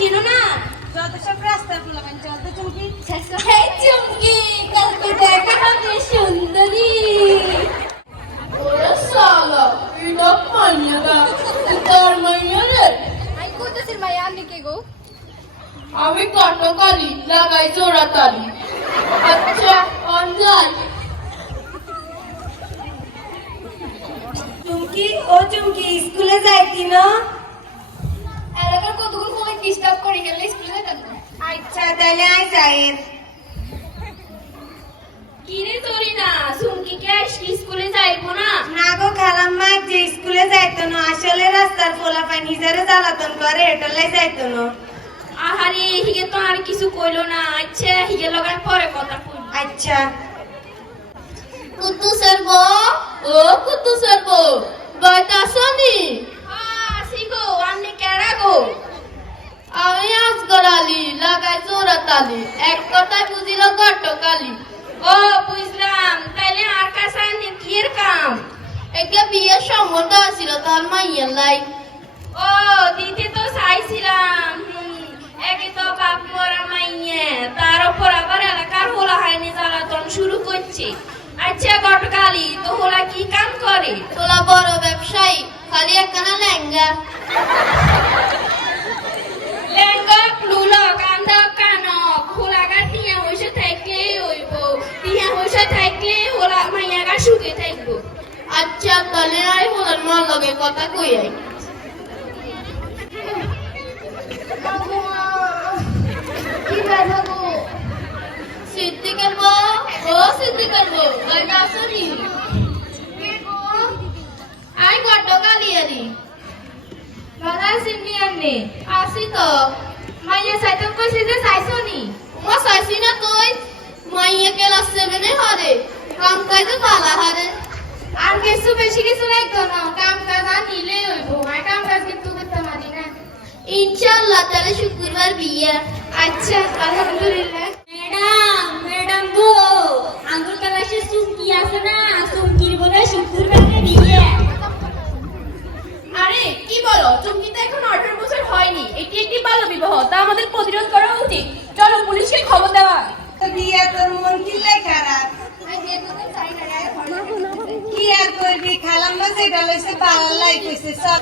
তো সব রাস্তার পোলাপান চল তো চুমকি। এই চুমকি কালকে দেখা হবে সুন্দরী। ওরে সালা এটা মাইয়াটা তোর মাইয়া রে। আই কইতেছিস মাইয়া আমি কে গো? আমি কটকালি লাগাই জোড়া তালি আচ্ছা অনলাইন চুমকি ও চুমকি স্কুলে যাইতি না এলাকার কতগুলো ফোনে ডিস্টার্ব করে গেলে স্কুলে যেতাম না তাহলে আই কিরে তোরি না সুমকি কে স্কুলে যাইবো না? না গো খালাম্মা যে স্কুলে যাইতো না আসলে রাস্তার পোলাপান হিজারে জ্বালাতন করে এটালাই যাইতো না। আহারে হিগে তো আর কিছু কইলো না। আচ্ছা হিগে লগার পরে কথা কই আচ্ছা। কুতু সরবো ও কুতু সরবো বাইটা আসনি আসি গো আমনি কেডা গো আমি আলী লাগাই জোড়া তালি। এক কথায় বুঝিল গটকালি ও বুঝলাম। তাইলে আর কাছে কি এর কাম? একটা বিয়ের সম্বন্ধ আছিল তার মাইয়ের লাই। ও দিতে তো চাইছিলাম। একে তো বাপ মরা মাইয়ে তার উপর আবার এলাকার হোলা হাইনি জ্বালাতন শুরু করছে। আচ্ছা গটকালি তো হোলা কি কাম করে? হোলা বড় ব্যবসায়ী খালি একখানা লেহেঙ্গা লেহেঙ্গা লুলো কানক হোলাগা টিয়া হইসে থাকলেই হইব। টিয়া হইসে থাকলে হোলা মাইয়াগা সুখে থাকব। আচ্ছা তাহলে আই হোলার মার লগে কথা কই আই। কি ব্যথা গো? সিদ্দিকের বউ? ও সিদ্দিকের বউ বাইটা আসনি আই গড্ড কালিয়ারি বাধা সিন্নি আননে? আসি তো। মাইয়া সাইতাম কইছে যে চাইছো নি মা সাইছি না তুই। মাইয়া ক্লাস সেভেনে হারে। কাম কাজে পালা হারে। আর কিছু বেশি কিছু লাগতো না। কাম কাজ আর নিলেই হইব। মাই কাম কাজ কিন্তু করতে পারি না। ইনশাআল্লাহ তাহলে শুক্রবার বিয়ে। আচ্ছা আলহামদুলিল্লাহ ম্যাডাম ম্যাডাম গো আঙ্গুর কালাসে চুমকি আছে না চুমকির বলে শুক্রবারে বিয়ে আরে কি বলো চুমকি তো এখন আঠারো বছর হয়নি এটি একটি বাল্য বিবাহ তা আমাদের প্রতিরোধ করা উচিত চলো পুলিশকে খবর দেওয়া। বিয়া তোর মন খারাপ কি আর করবি? খালাম্মা যেটা লইছে পালালাই কইছে সব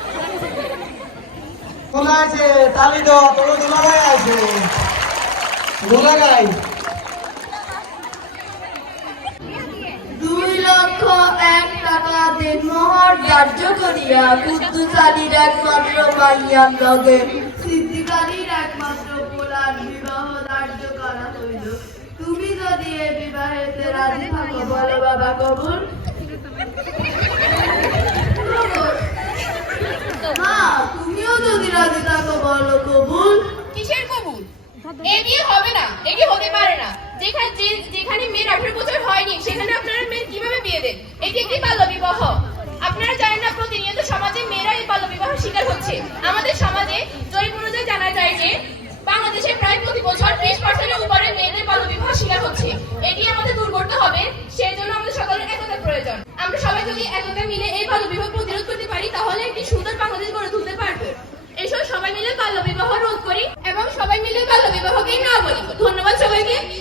কোন আছে তালি দাও তোর দুলাগাই আছে। দুলাগাই দুই লক্ষ এক টাকা দিন মোহর ধার্য করিয়া কুদ্দুস আলীর একমাত্র মাইয়ার লগে সিদ্দিক আলীর একমাত্র তুমি যদি এ বিবাহেতে রাজি থাকো, বলো বাবা, কবুল? মা, তুমিও যদি রাজি থাকো, বলো কবুল। কিসের কবুল? এ বিয়ে হবে না এটি হতে পারে না। যেখানে যেখানে মেয়ের আঠারো বছর হয়নি, সেখানে আপনারা মেয়ের কীভাবে বিয়ে দেন? এটি একটি বাল্য বিবাহ আপনারা জানেন না, প্রতিনিয়ত সমাজে যদি একতা মিলে এই বাল্য বিবাহ প্রতিরোধ করতে পারি, তাহলে একটি সুন্দর বাংলাদেশ গড়ে তুলতে পারব। এসব সবাই মিলে বাল্য বিবাহ রোধ করি এবং সবাই মিলে বাল্য বিবাহকেই না বলি। ধন্যবাদ সবাইকে।